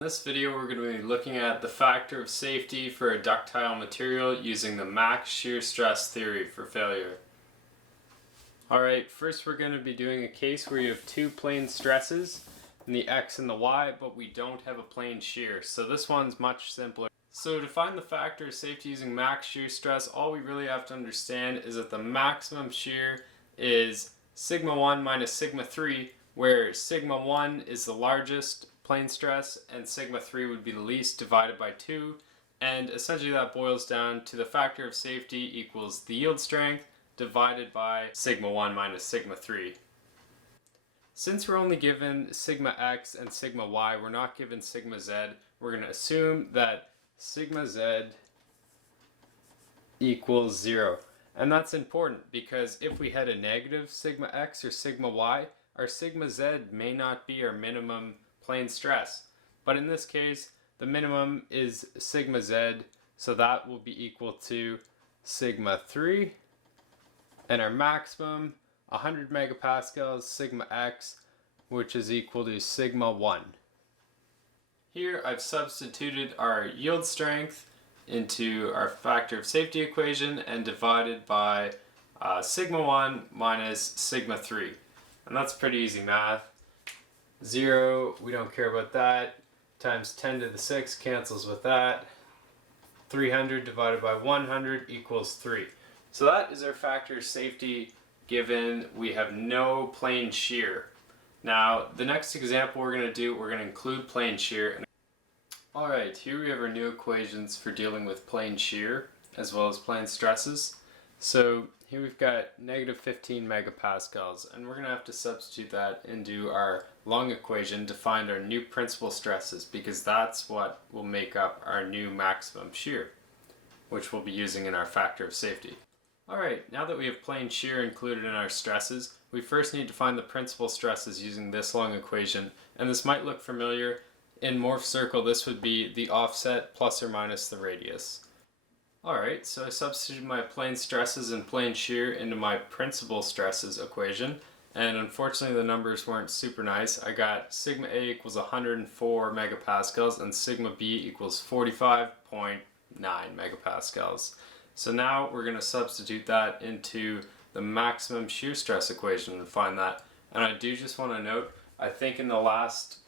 In this video we're going to be looking at the factor of safety for a ductile material using the max shear stress theory for failure. Alright, first we're going to be doing a case where you have two plane stresses, in the X and the Y, but we don't have a plane shear. So this one's much simpler. So to find the factor of safety using max shear stress, all we really have to understand is that the maximum shear is sigma 1 minus sigma 3, where sigma 1 is the largest plane stress and sigma 3 would be the least, divided by 2, and essentially that boils down to the factor of safety equals the yield strength divided by sigma 1 minus sigma 3. Since we're only given sigma x and sigma y, we're not given sigma z, we're going to assume that sigma z equals 0. And that's important because if we had a negative sigma x or sigma y, our sigma z may not be our minimum plane stress. But in this case, the minimum is sigma z, so that will be equal to sigma 3. And our maximum, 100 megapascals, sigma x, which is equal to sigma 1. Here I've substituted our yield strength into our factor of safety equation and divided by sigma 1 minus sigma 3. And that's pretty easy math. 0, we don't care about that, times 10 to the 6 cancels with that. 300 divided by 100 equals 3. So that is our factor of safety given we have no plane shear. Now the next example we're going to do, we're going to include plane shear. Alright, here we have our new equations for dealing with plane shear as well as plane stresses. So here we've got negative 15 megapascals, and we're going to have to substitute that into our long equation to find our new principal stresses, because that's what will make up our new maximum shear, which we'll be using in our factor of safety. Alright, now that we have plane shear included in our stresses, we first need to find the principal stresses using this long equation, and this might look familiar. In morph circle, this would be the offset plus or minus the radius. Alright, so I substituted my plane stresses and plane shear into my principal stresses equation, and unfortunately the numbers weren't super nice. I got sigma A equals 104 megapascals and sigma B equals 45.9 megapascals. So now we're going to substitute that into the maximum shear stress equation and find that. And I do just want to note, I think in the last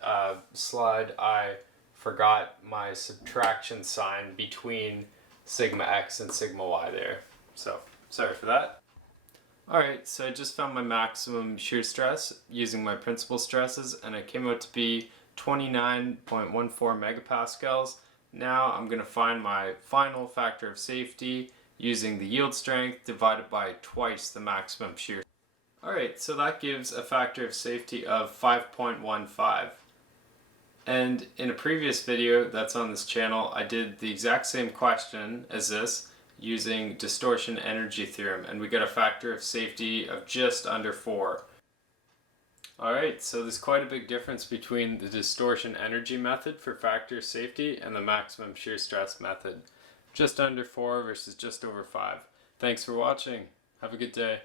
slide I forgot my subtraction sign between sigma x and sigma y there. So, sorry for that. Alright, so I just found my maximum shear stress using my principal stresses, and it came out to be 29.14 megapascals. Now I'm going to find my final factor of safety using the yield strength divided by twice the maximum shear. Alright, so that gives a factor of safety of 5.15. And in a previous video that's on this channel, I did the exact same question as this using distortion energy theorem, and we got a factor of safety of just under 4. Alright, so there's quite a big difference between the distortion energy method for factor of safety and the maximum shear stress method. Just under 4 versus just over 5. Thanks for watching. Have a good day.